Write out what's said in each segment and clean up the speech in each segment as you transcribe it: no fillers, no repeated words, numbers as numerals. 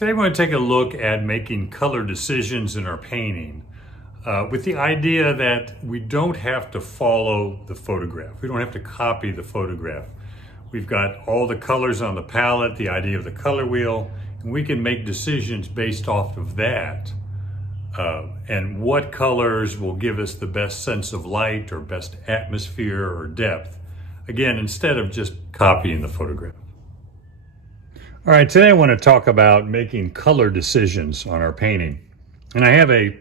Today I want to take a look at making color decisions in our painting with the idea that we don't have to follow the photograph. We don't have to copy the photograph. We've got all the colors on the palette, the idea of the color wheel, and we can make decisions based off of that. And what colors will give us the best sense of light or best atmosphere or depth. Again, instead of just copying the photograph. All right, today I want to talk about making color decisions on our painting. And I have a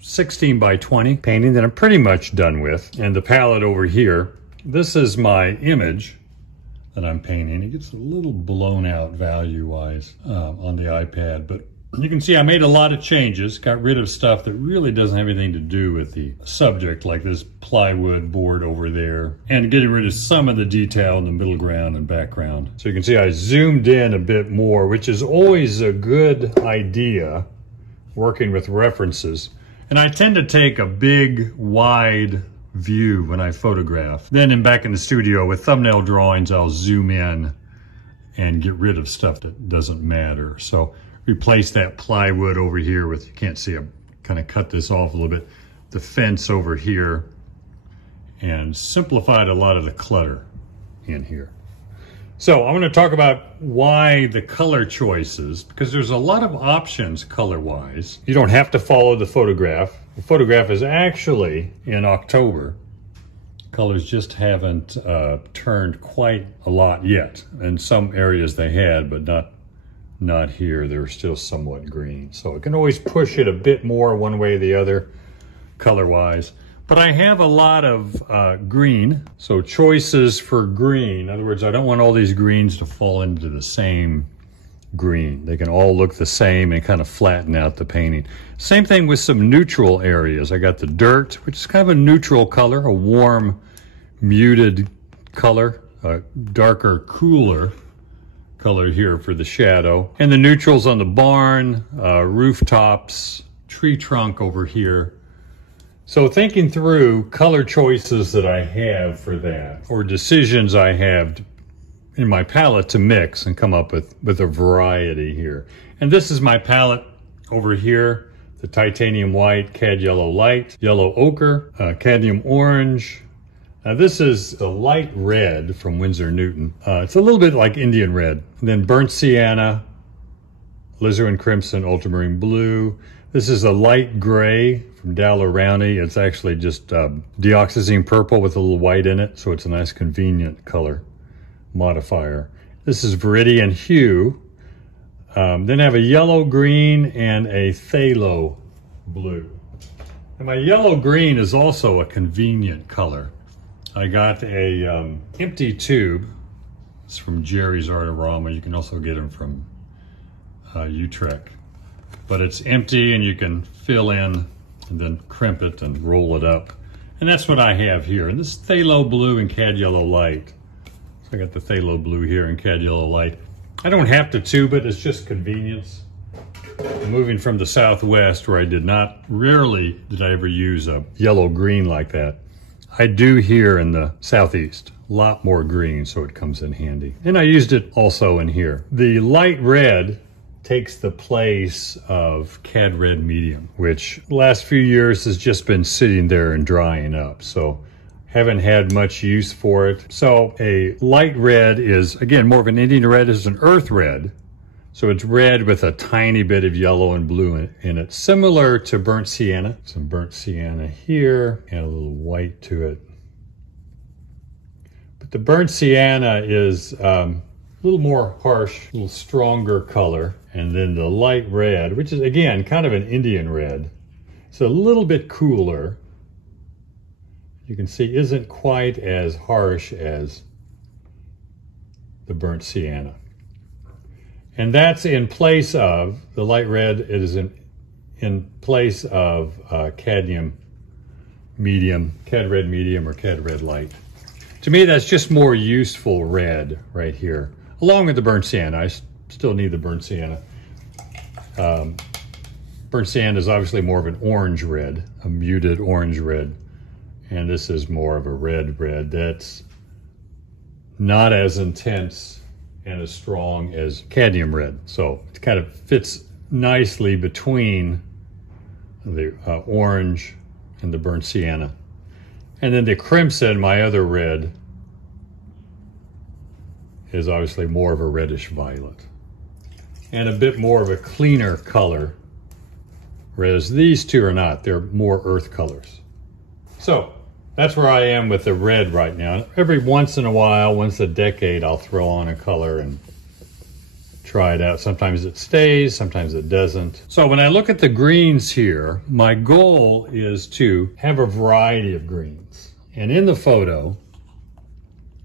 16 by 20 painting that I'm pretty much done with. And the palette over here, this is my image that I'm painting. It gets a little blown out value-wise on the iPad, but you can see I made a lot of changes, got rid of stuff that really doesn't have anything to do with the subject, like this plywood board over there, and getting rid of some of the detail in the middle ground and background. So you can see I zoomed in a bit more, which is always a good idea working with references. And I tend to take a big, wide view when I photograph. Then back in the studio with thumbnail drawings, I'll zoom in and get rid of stuff that doesn't matter. So replace that plywood over here with, you can't see, I kind of cut this off a little bit, the fence over here, and simplified a lot of the clutter in here. So I'm going to talk about why the color choices, because there's a lot of options color-wise. You don't have to follow the photograph. The photograph is actually in October. Colors just haven't turned quite a lot yet. In some areas they had, but not here. They're still somewhat green. So it can always push it a bit more one way or the other color-wise. But I have a lot of green, so choices for green. In other words, I don't want all these greens to fall into the same green. They can all look the same and kind of flatten out the painting. Same thing with some neutral areas. I got the dirt, which is kind of a neutral color, a warm, muted color, a darker, cooler color here for the shadow. And the neutrals on the barn, rooftops, tree trunk over here. So thinking through color choices that I have for that, or decisions I have in my palette to mix and come up with a variety here. And this is my palette over here, the titanium white, cad yellow light, yellow ochre, cadmium orange. Now this is the light red from Winsor Newton. It's a little bit like Indian red. And then burnt sienna, alizarin crimson, ultramarine blue. This is a light gray from Daler-Rowney. It's actually just dioxazine purple with a little white in it, so it's a nice convenient color modifier. This is viridian hue. Then I have a yellow green and a phthalo blue. And my yellow green is also a convenient color. I got a empty tube. It's from Jerry's Artarama. You can also get them from Utrecht. But it's empty and you can fill in and then crimp it and roll it up. And that's what I have here. And this phthalo blue and cad yellow light. So I got the phthalo blue here and cad yellow light. I don't have to tube it, it's just convenience. Moving from the Southwest, where rarely did I ever use a yellow green like that. I do here in the Southeast. A lot more green, so it comes in handy. And I used it also in here. The light red takes the place of cad red medium, which the last few years has just been sitting there and drying up. So haven't had much use for it. So a light red is, again, more of an Indian red, is an earth red. So it's red with a tiny bit of yellow and blue in it, similar to burnt sienna. Some burnt sienna here, add a little white to it. But the burnt sienna is a little more harsh, a little stronger color. And then the light red, which is, again, kind of an Indian red. It's a little bit cooler. You can see isn't quite as harsh as the burnt sienna. And that's in place of, the light red, it is in place of cadmium medium, cad red medium or cad red light. To me, that's just more useful red right here, along with the burnt sienna. I still need the burnt sienna. Burnt sienna is obviously more of an orange red, a muted orange red. And this is more of a red that's not as intense and as strong as cadmium red. So it kind of fits nicely between the orange and the burnt sienna. And then the crimson, my other red, is obviously more of a reddish violet and a bit more of a cleaner color, whereas these two are not. They're more earth colors. So that's where I am with the red right now. Every once in a while, once a decade, I'll throw on a color and try it out. Sometimes it stays, sometimes it doesn't. So when I look at the greens here, my goal is to have a variety of greens. And in the photo,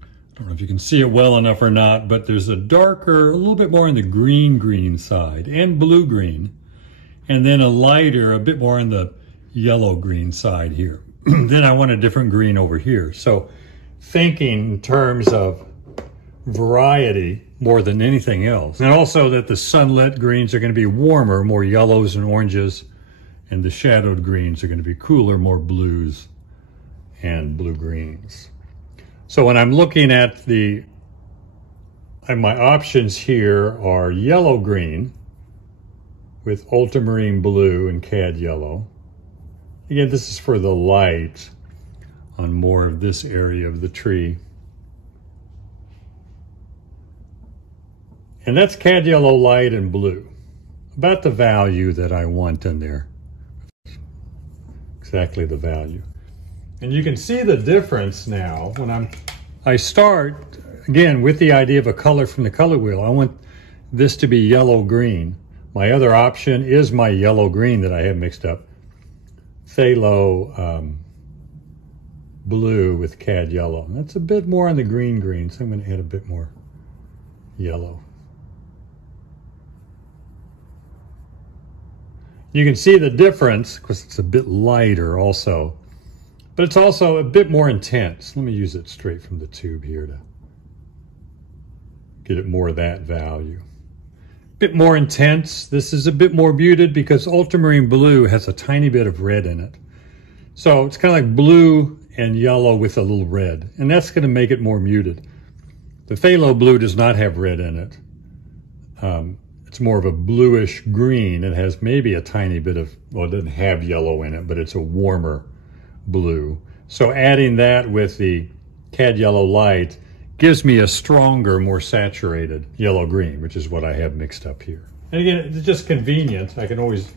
I don't know if you can see it well enough or not, but there's a darker, a little bit more on the green side and blue-green, and then a lighter, a bit more on the yellow-green side here. Then I want a different green over here. So thinking in terms of variety more than anything else. And also that the sunlit greens are going to be warmer, more yellows and oranges, and the shadowed greens are going to be cooler, more blues and blue-greens. So when I'm looking at my options here are yellow-green with ultramarine blue and cad yellow. Again, this is for the light on more of this area of the tree. And that's cad yellow, light, and blue. About the value that I want in there. Exactly the value. And you can see the difference now when I start, again, with the idea of a color from the color wheel. I want this to be yellow-green. My other option is my yellow-green that I have mixed up. Phthalo blue with cad yellow. And that's a bit more on the green, so I'm going to add a bit more yellow. You can see the difference because it's a bit lighter also, but it's also a bit more intense. Let me use it straight from the tube here to get it more of that value. Bit more intense. This is a bit more muted because ultramarine blue has a tiny bit of red in it. So it's kind of like blue and yellow with a little red, and that's going to make it more muted. The phthalo blue does not have red in it. It's more of a bluish green. It has maybe a tiny bit of, well, it doesn't have yellow in it, but it's a warmer blue. So adding that with the cad yellow light gives me a stronger, more saturated yellow-green, which is what I have mixed up here. And again, it's just convenient. I can always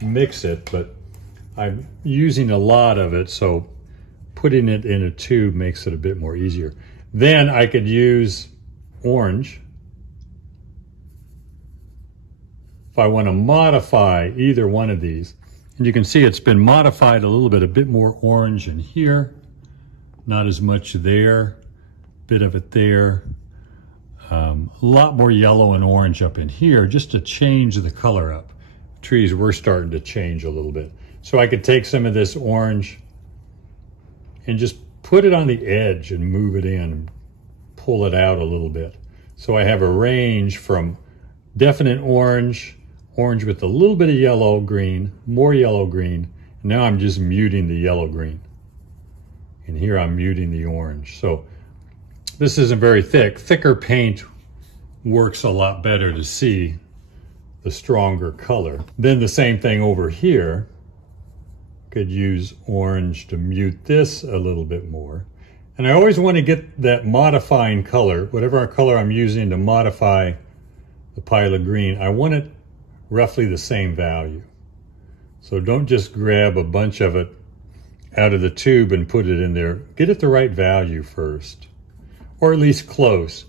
mix it, but I'm using a lot of it, so putting it in a tube makes it a bit more easier. Then I could use orange. If I want to modify either one of these, and you can see it's been modified a little bit, a bit more orange in here, not as much there. Bit of it there, a lot more yellow and orange up in here just to change the color up. Trees were starting to change a little bit. So I could take some of this orange and just put it on the edge and move it in, pull it out a little bit. So I have a range from definite orange, orange with a little bit of yellow-green, more yellow-green, and now I'm just muting the yellow-green. And here I'm muting the orange. So this isn't very thick. Thicker paint works a lot better to see the stronger color. Then the same thing over here. Could use orange to mute this a little bit more. And I always want to get that modifying color, whatever color I'm using to modify the pile of green, I want it roughly the same value. So don't just grab a bunch of it out of the tube and put it in there. Get it the right value first, or at least close.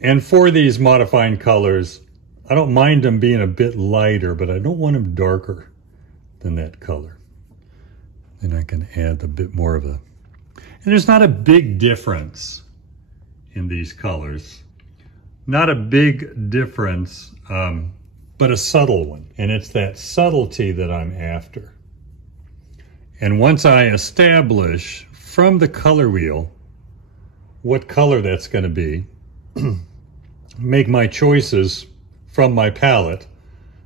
And for these modifying colors, I don't mind them being a bit lighter, but I don't want them darker than that color. Then I can add a bit more of a, and there's not a big difference in these colors. Not a big difference, but a subtle one. And it's that subtlety that I'm after. And once I establish from the color wheel what color that's going to be, make my choices from my palette,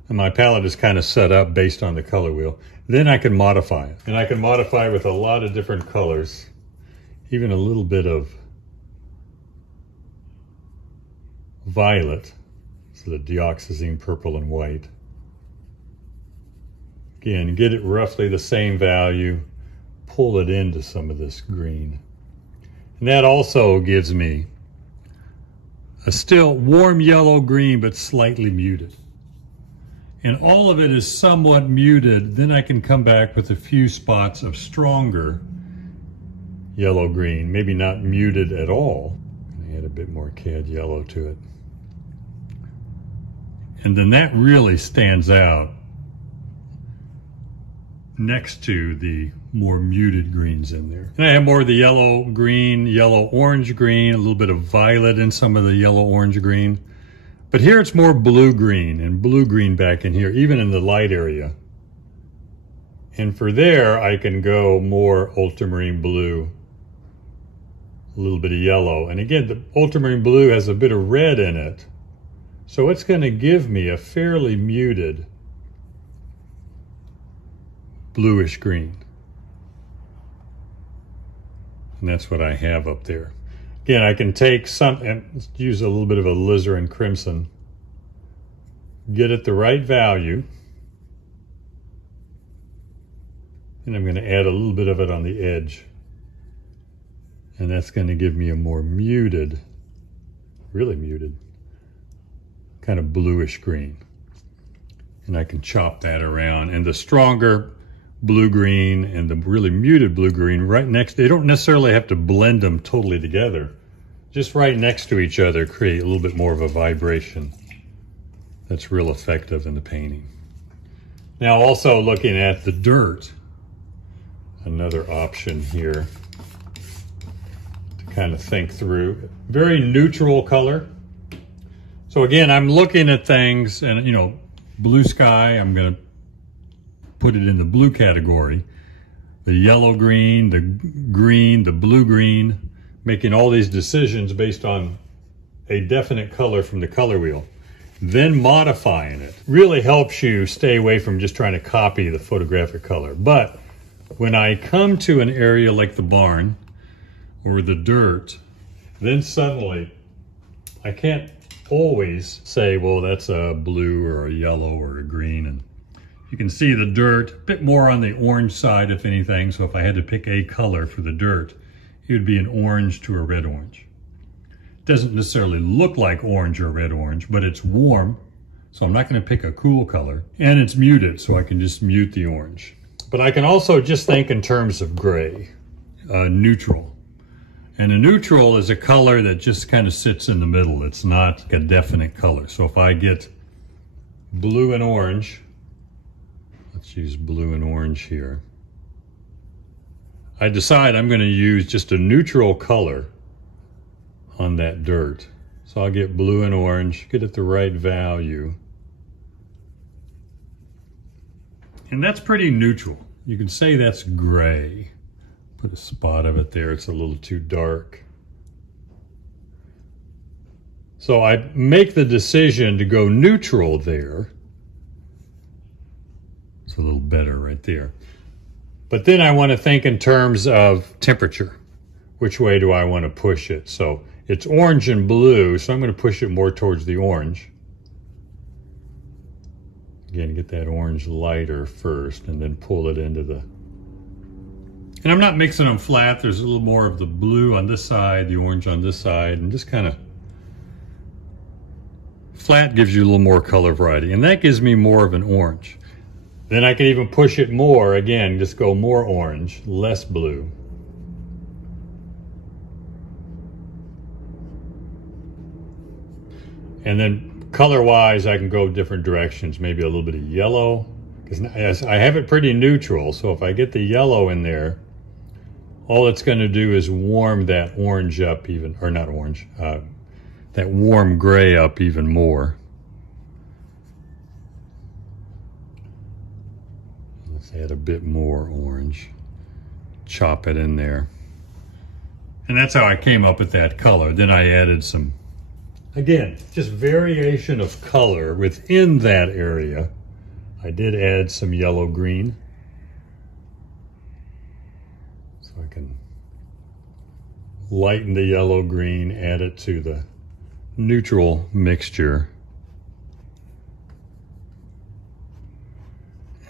and my palette is kind of set up based on the color wheel, then I can modify it. And I can modify with a lot of different colors, even a little bit of violet, so the dioxazine purple and white. Again, get it roughly the same value, pull it into some of this green. And that also gives me a still warm yellow green, but slightly muted. And all of it is somewhat muted. Then I can come back with a few spots of stronger yellow green, maybe not muted at all. Add a bit more cad yellow to it. And then that really stands out next to the more muted greens in there. And I have more of the yellow green, yellow orange green, a little bit of violet in some of the yellow orange green. But here it's more blue green and blue green back in here, even in the light area. And for there, I can go more ultramarine blue, a little bit of yellow. And again, the ultramarine blue has a bit of red in it. So it's going to give me a fairly muted bluish green. And that's what I have up there. Again, I can take some and use a little bit of a alizarin crimson, get it the right value, and I'm going to add a little bit of it on the edge. And that's going to give me a more muted, really muted, kind of bluish green. And I can chop that around. And the stronger blue-green and the really muted blue-green right next, they don't necessarily have to blend them totally together. Just right next to each other create a little bit more of a vibration that's real effective in the painting. Now also looking at the dirt, another option here to kind of think through. Very neutral color. So again, I'm looking at things and, you know, blue sky, I'm going to put it in the blue category. The yellow green, the green, the blue green, making all these decisions based on a definite color from the color wheel. Then modifying it really helps you stay away from just trying to copy the photographic color. But when I come to an area like the barn or the dirt, then suddenly I can't always say, well, that's a blue or a yellow or a green. And you can see the dirt, a bit more on the orange side, if anything. So if I had to pick a color for the dirt, it would be an orange to a red orange. It doesn't necessarily look like orange or red orange, but it's warm. So I'm not going to pick a cool color. And it's muted, so I can just mute the orange. But I can also just think in terms of gray, neutral. And a neutral is a color that just kind of sits in the middle. It's not a definite color. So if I get blue and orange, let's use blue and orange here. I decide I'm going to use just a neutral color on that dirt. So I'll get blue and orange, get it the right value. And that's pretty neutral. You can say that's gray. Put a spot of it there, it's a little too dark. So I make the decision to go neutral there. It's a little better right there. But then I want to think in terms of temperature. Which way do I want to push it? So it's orange and blue, so I'm going to push it more towards the orange. Again, get that orange lighter first and then pull it into the... And I'm not mixing them flat. There's a little more of the blue on this side, the orange on this side, and just kind of... Flat gives you a little more color variety, and that gives me more of an orange. Then I can even push it more, again, just go more orange, less blue. And then color-wise, I can go different directions, maybe a little bit of yellow, because I have it pretty neutral, so if I get the yellow in there, all it's going to do is warm that orange up even, or not orange, that warm gray up even more. Let's add a bit more orange, chop it in there. And that's how I came up with that color. Then I added some, again, just variation of color within that area. I did add some yellow green. So I can lighten the yellow green, add it to the neutral mixture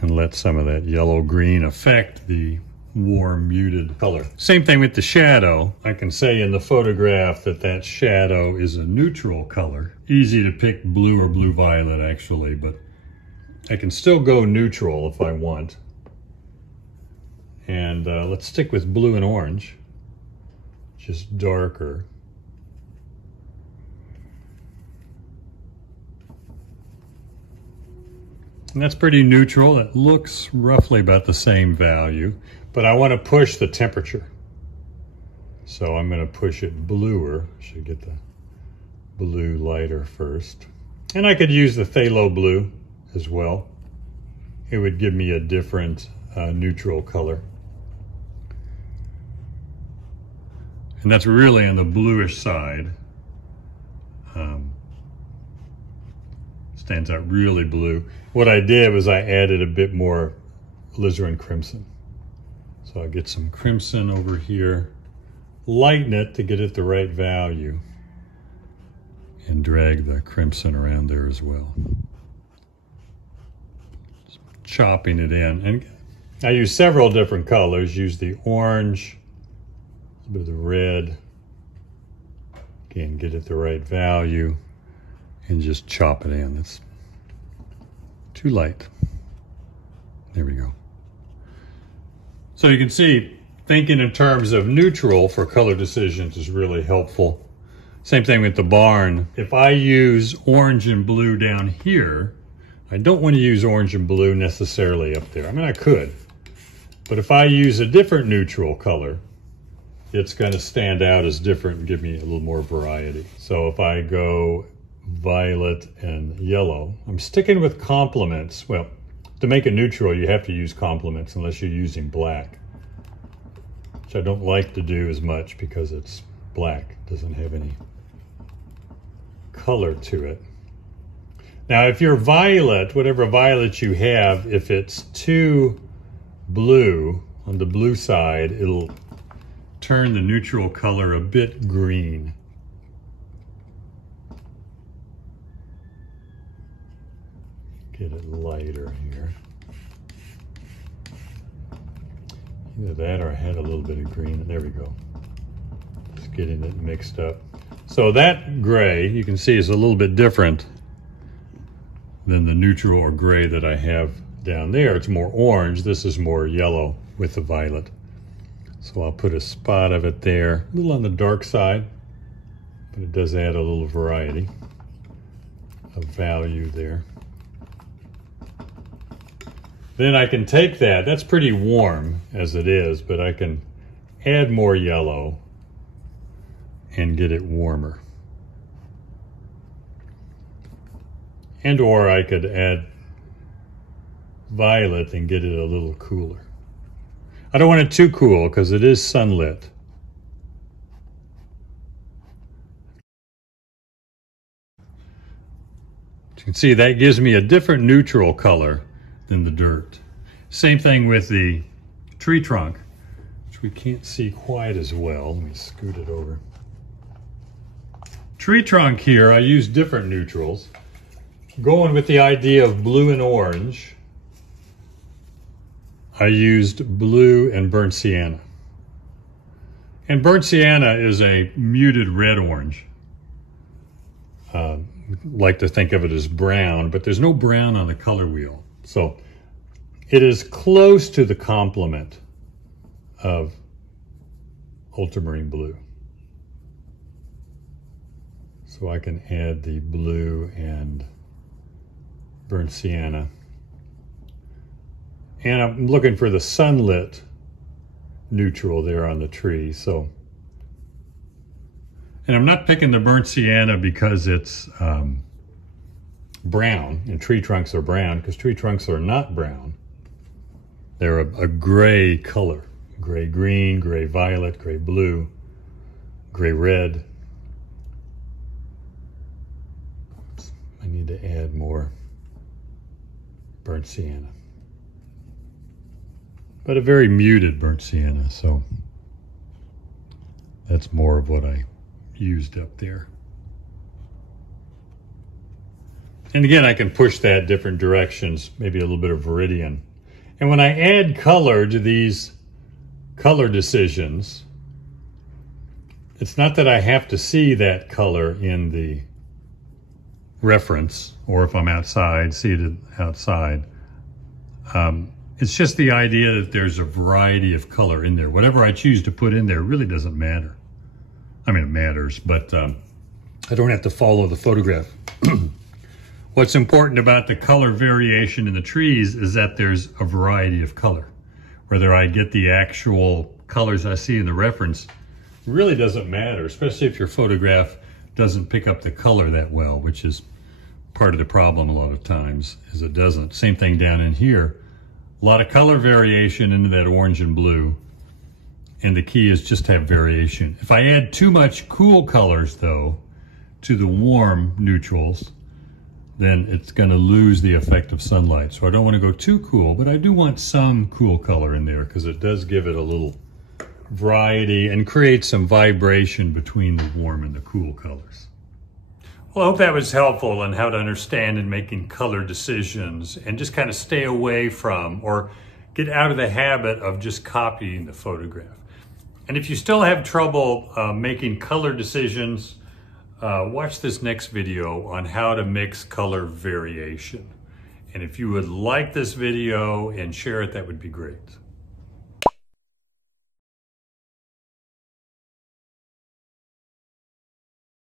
and let some of that yellow-green affect the warm, muted color. Same thing with the shadow. I can say in the photograph that that shadow is a neutral color. Easy to pick blue or blue-violet, actually, but I can still go neutral if I want. And let's stick with blue and orange, just darker. And that's pretty neutral. It looks roughly about the same value, but I want to push the temperature. So I'm going to push it bluer. Should get the blue lighter first. And I could use the phthalo blue as well. It would give me a different neutral color. And that's really on the bluish side. Stands out really blue. What I did was I added a bit more alizarin crimson. So I'll get some crimson over here, lighten it to get it the right value, and drag the crimson around there as well. Just chopping it in. And I use several different colors. Use the orange, a bit of the red. Again, get it the right value. And just chop it in. It's too light. There we go. So you can see, thinking in terms of neutral for color decisions is really helpful. Same thing with the barn. If I use orange and blue down here, I don't want to use orange and blue necessarily up there. I mean, I could. But if I use a different neutral color, it's going to stand out as different and give me a little more variety. So if I go violet and yellow. I'm sticking with complements. Well, to make a neutral, you have to use complements unless you're using black, which I don't like to do as much because it's black. It doesn't have any color to it. Now, if you're violet, whatever violet you have, if it's too blue on the blue side, it'll turn the neutral color a bit green. Get it lighter here. Either that or I had a little bit of green. There we go. Just getting it mixed up. So that gray, you can see, is a little bit different than the neutral or gray that I have down there. It's more orange. This is more yellow with the violet. So I'll put a spot of it there, a little on the dark side, but it does add a little variety of value there. Then I can take that, that's pretty warm as it is, but I can add more yellow and get it warmer. And or I could add violet and get it a little cooler. I don't want it too cool because it is sunlit. You can see that gives me a different neutral color than the dirt. Same thing with the tree trunk, which we can't see quite as well. Let me scoot it over. Tree trunk here, I use different neutrals. Going with the idea of blue and orange, I used blue and burnt sienna. And burnt sienna is a muted red-orange. Like to think of it as brown, but there's no brown on the color wheel. So it is close to the complement of ultramarine blue. So I can add the blue and burnt sienna. And I'm looking for the sunlit neutral there on the tree. So, and I'm not picking the burnt sienna because it's brown, and tree trunks are brown, because tree trunks are not brown. They're a gray color, gray green, gray violet, gray blue, gray red. I need to add more burnt sienna, but a very muted burnt sienna, so that's more of what I used up there. And again, I can push that different directions, maybe a little bit of viridian. And when I add color to these color decisions, it's not that I have to see that color in the reference, or if I'm outside, see it outside. It's just the idea that there's a variety of color in there. Whatever I choose to put in there really doesn't matter. I mean, it matters, but I don't have to follow the photograph. What's important about the color variation in the trees is that there's a variety of color. Whether I get the actual colors I see in the reference really doesn't matter, especially if your photograph doesn't pick up the color that well, which is part of the problem a lot of times, is it doesn't. Same thing down in here. A lot of color variation into that orange and blue, and the key is just to have variation. If I add too much cool colors, though, to the warm neutrals, then it's going to lose the effect of sunlight. So I don't want to go too cool, but I do want some cool color in there because it does give it a little variety and create some vibration between the warm and the cool colors. Well, I hope that was helpful in how to understand and making color decisions and just kind of stay away from or get out of the habit of just copying the photograph. And if you still have trouble making color decisions, watch this next video on how to mix color variation. And if you would like this video and share it, that would be great.